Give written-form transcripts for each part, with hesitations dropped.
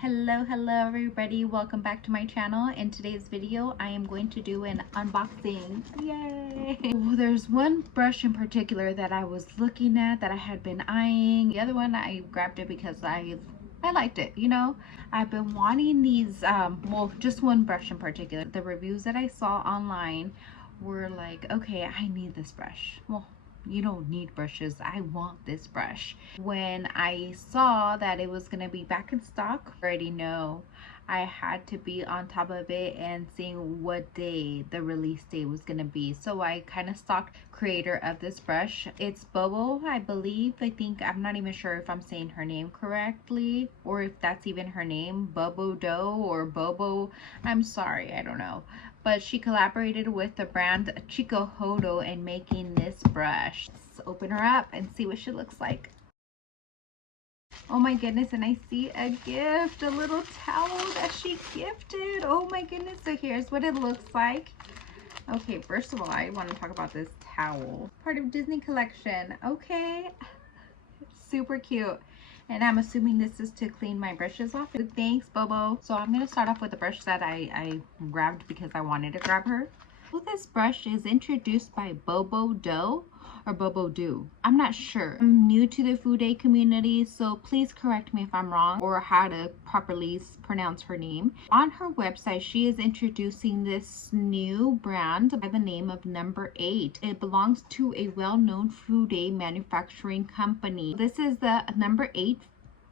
Hello everybody, welcome back to my channel. In today's video I am going to do an unboxing. Yay! Oh, there's one brush in particular that I was looking at that I had been eyeing. The other one I grabbed it because I liked it, you know. I've been wanting these well, just one brush in particular. The reviews that I saw online were like, okay, I need this brush. Well, you don't need brushes. I want this brush. When I saw that it was going to be back in stock, I already know I had to be on top of it and seeing what day the release date was going to be. So I kind of stalked creator of this brush. It's BoBo, I believe. I'm not even sure if I'm saying her name correctly or if that's even her name, BoBo or BoBo. I'm sorry, I don't know. But she collaborated with the brand Chikuhodo in making this brush. Let's open her up and see what she looks like. Oh my goodness, and I see a gift, a little towel that she gifted. Oh my goodness, so here's what it looks like. Okay, first of all, I want to talk about this towel. Part of Disney collection. Okay, super cute. And I'm assuming this is to clean my brushes off. Thanks, BoBo. So I'm going to start off with the brush that I grabbed because I wanted to grab her. So this brush is introduced by BoBo or BoBo. I'm not sure. I'm new to the Fude community, so please correct me if I'm wrong or how to properly pronounce her name. On her website, she is introducing this new brand by the name of Number 8. It belongs to a well-known Fude manufacturing company. This is the Number 8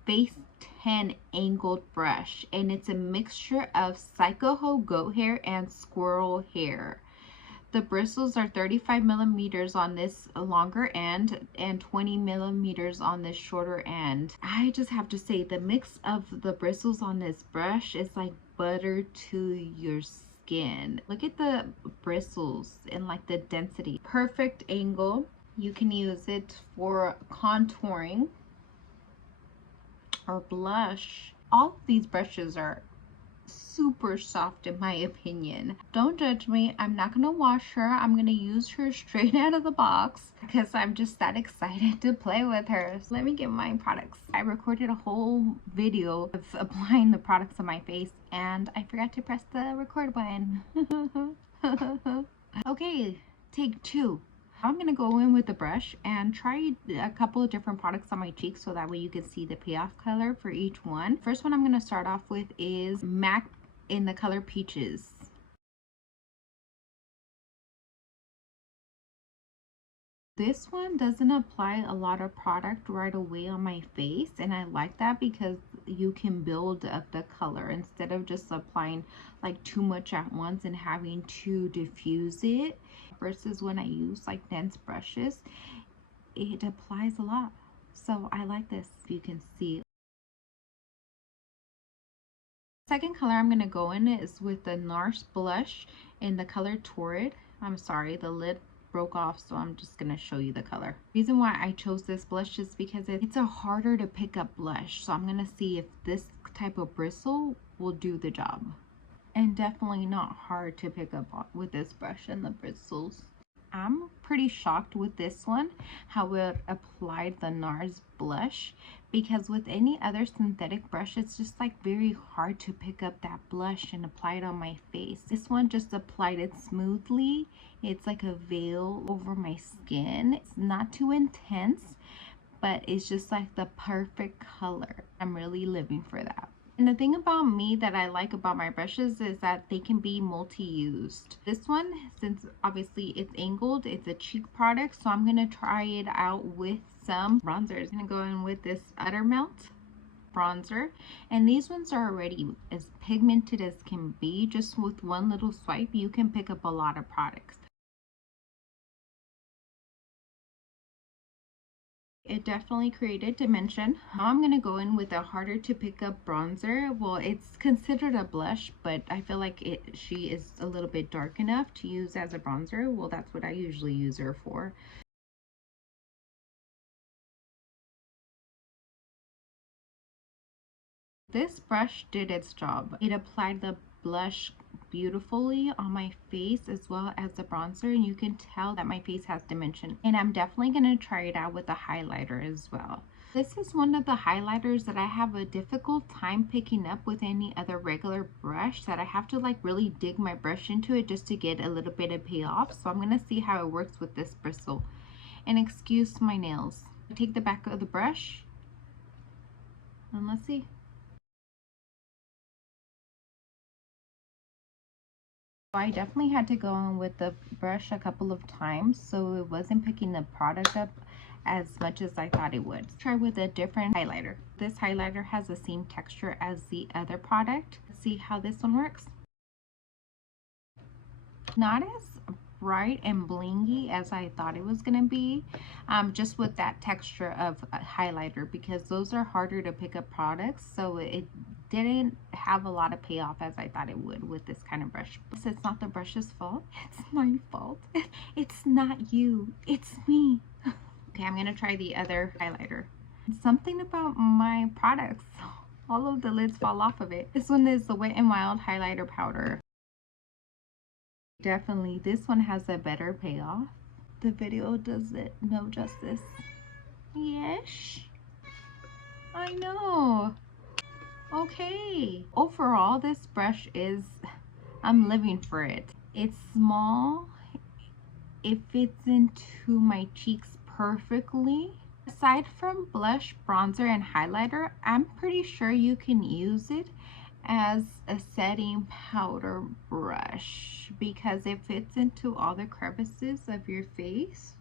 Face 10 angled brush, and it's a mixture of Saikoho goat hair and squirrel hair. The bristles are 35 millimeters on this longer end and 20 millimeters on this shorter end. I just have to say the mix of the bristles on this brush is like butter to your skin. Look at the bristles and like the density. Perfect angle. You can use it for contouring or blush. All of these brushes are super soft in my opinion. Don't judge me. I'm not gonna wash her. I'm gonna use her straight out of the box because I'm just that excited to play with her. So let me get my products. I recorded a whole video of applying the products on my face and I forgot to press the record button. Okay, take 2. I'm going to go in with the brush and try a couple of different products on my cheeks so that way you can see the payoff color for each one. First one I'm going to start off with is MAC in the color Peaches. This one doesn't apply a lot of product right away on my face, and I like that because you can build up the color instead of just applying like too much at once and having to diffuse it. Versus when I use like dense brushes, it applies a lot. So I like this. You can see. Second color I'm going to go in is with the NARS blush in the color Torrid. I'm sorry, the lid broke off, so I'm just going to show you the color. The reason why I chose this blush is because it's a harder to pick up blush. So I'm going to see if this type of bristle will do the job. And definitely not hard to pick up with this brush and the bristles. I'm pretty shocked with this one how it applied the NARS blush, because with any other synthetic brush it's just like very hard to pick up that blush and apply it on my face. This one just applied it smoothly. It's like a veil over my skin. It's not too intense, but it's just like the perfect color. I'm really living for that. And the thing about me that I like about my brushes is that they can be multi-used. This one, since obviously it's angled, it's a cheek product, so I'm going to try it out with some bronzers. I'm going to go in with this Utter Melt bronzer, and these ones are already as pigmented as can be. Just with one little swipe you can pick up a lot of products. It definitely created dimension. Now I'm going to go in with a harder to pick up bronzer. Well, it's considered a blush, but I feel like she is a little bit dark enough to use as a bronzer. Well, that's what I usually use her for. This brush did its job. It applied the blush beautifully on my face as well as the bronzer, and you can tell that my face has dimension. And I'm definitely going to try it out with a highlighter as well. This is one of the highlighters that I have a difficult time picking up with any other regular brush, that I have to like really dig my brush into it just to get a little bit of payoff. So I'm going to see how it works with this bristle. And excuse my nails. I take the back of the brush and let's see. I definitely had to go in with the brush a couple of times, so it wasn't picking the product up as much as I thought it would. Let's try with a different highlighter. This highlighter has the same texture as the other product. Let's see how this one works. Not as bright and blingy as I thought it was gonna be, just with that texture of a highlighter, because those are harder to pick up products, so it didn't have a lot of payoff as I thought it would with this kind of brush. So it's not the brush's fault, it's my fault. It's not you, it's me. Okay, I'm gonna try the other highlighter. Something about my products, all of the lids fall off of it. This one is the Wet n Wild highlighter powder. Definitely this one has a better payoff. The video does it no justice. Yes, I know. Okay, overall this brush is, I'm living for it. It's small, it fits into my cheeks perfectly. Aside from blush, bronzer, and highlighter, I'm pretty sure you can use it as a setting powder brush because it fits into all the crevices of your face.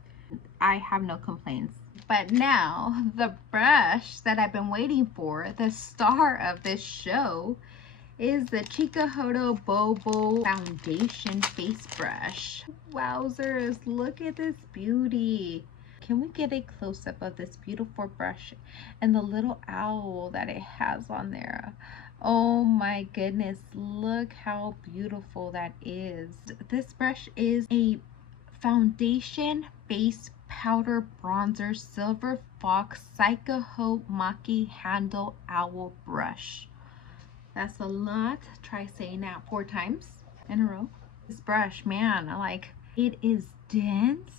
I have no complaints. But now the brush that I've been waiting for, the star of this show, is the CHIKUHODOxBoBo foundation face brush. Wowzers, look at this beauty. Can we get a close-up of this beautiful brush and the little owl that it has on there? Oh my goodness, look how beautiful that is. This brush is a foundation face powder bronzer silver fox Saikoho Makie handle owl brush. That's a lot. Try saying that 4 times in a row. This brush, man, like, it is dense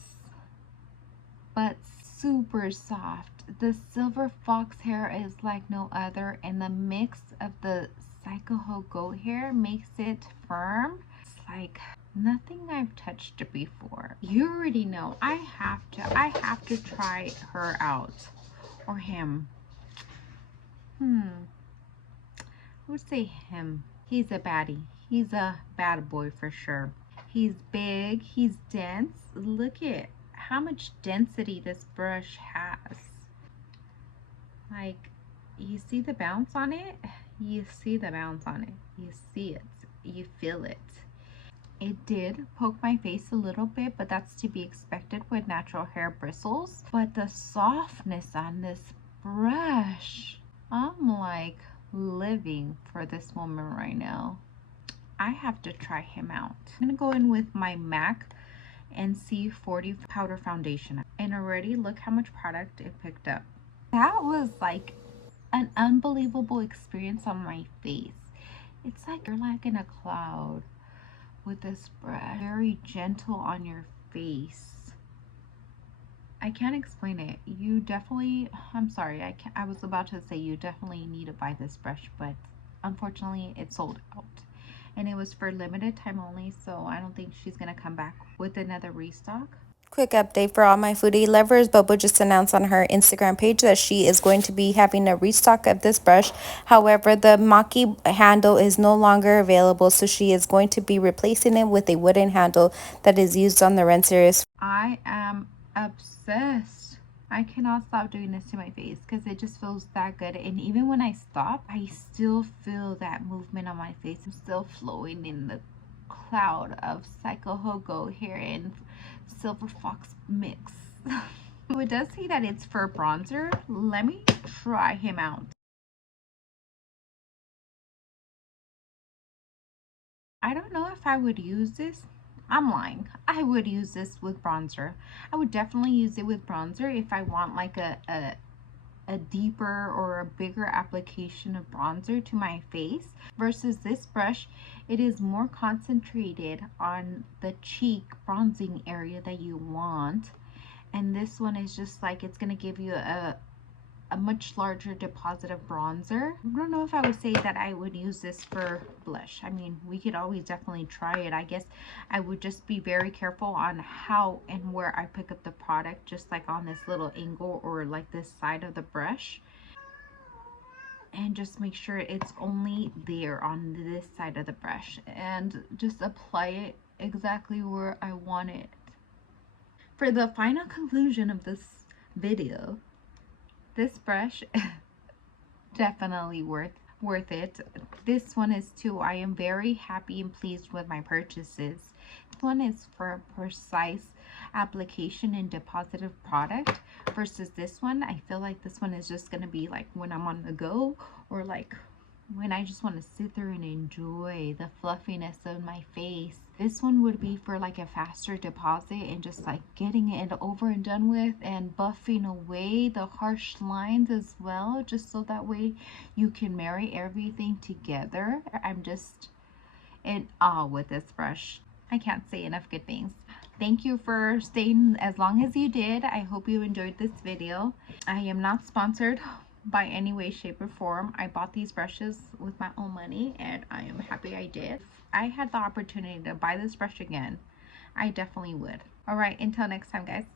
but super soft. The silver fox hair is like no other, and the mix of the Saikoho goat hair makes it firm. It's like nothing I've touched before. You already know I have to try her out, or him. I would say him. He's a baddie. He's a bad boy for sure. He's big, he's dense. Look at how much density this brush has. Like, you see the bounce on it? You see the bounce on it. You see it. You feel it. It did poke my face a little bit, but that's to be expected with natural hair bristles. But the softness on this brush, I'm like living for this woman right now. I have to try him out. I'm gonna go in with my MAC NC40 powder foundation, and already look how much product it picked up. That was like an unbelievable experience on my face. It's like you're like in a cloud with this brush, very gentle on your face. I can't explain it. You definitely, I'm sorry, I was about to say you definitely need to buy this brush, but unfortunately it sold out. And it was for limited time only, so I don't think she's gonna come back with another restock. Quick update for all my foodie lovers. BoBo just announced on her Instagram page that she is going to be having a restock of this brush. However, the Makie handle is no longer available, so she is going to be replacing it with a wooden handle that is used on the Ren series. I am obsessed. I cannot stop doing this to my face because it just feels that good. And even when I stop, I still feel that movement on my face. I'm still flowing in the cloud of Saikoho goat hair and silver fox mix. So it does say that it's for bronzer. Let me try him out. I don't know if I would use this. I'm lying. I would use this with bronzer. I would definitely use it with bronzer if I want like a deeper or a bigger application of bronzer to my face. Versus this brush, it is more concentrated on the cheek bronzing area that you want. And this one is just like, it's going to give you a a much larger deposit of bronzer. I don't know if I would say that I would use this for blush. I mean, we could always definitely try it. I guess I would just be very careful on how and where I pick up the product, just like on this little angle or like this side of the brush, and just make sure it's only there on this side of the brush and just apply it exactly where I want it. For the final conclusion of this video, this brush definitely worth it. This one is too. I am very happy and pleased with my purchases. This one is for a precise application and deposit of product, versus this one, I feel like this one is just gonna be like when I'm on the go, or like when I just want to sit there and enjoy the fluffiness of my face. This one would be for like a faster deposit and just like getting it over and done with, and buffing away the harsh lines as well, just so that way you can marry everything together. I'm just in awe with this brush. I can't say enough good things. Thank you for staying as long as you did. I hope you enjoyed this video. I am not sponsored by any way, shape, or form. I bought these brushes with my own money, and I am happy I did. If I had the opportunity to buy this brush again, I definitely would. All right, until next time, guys.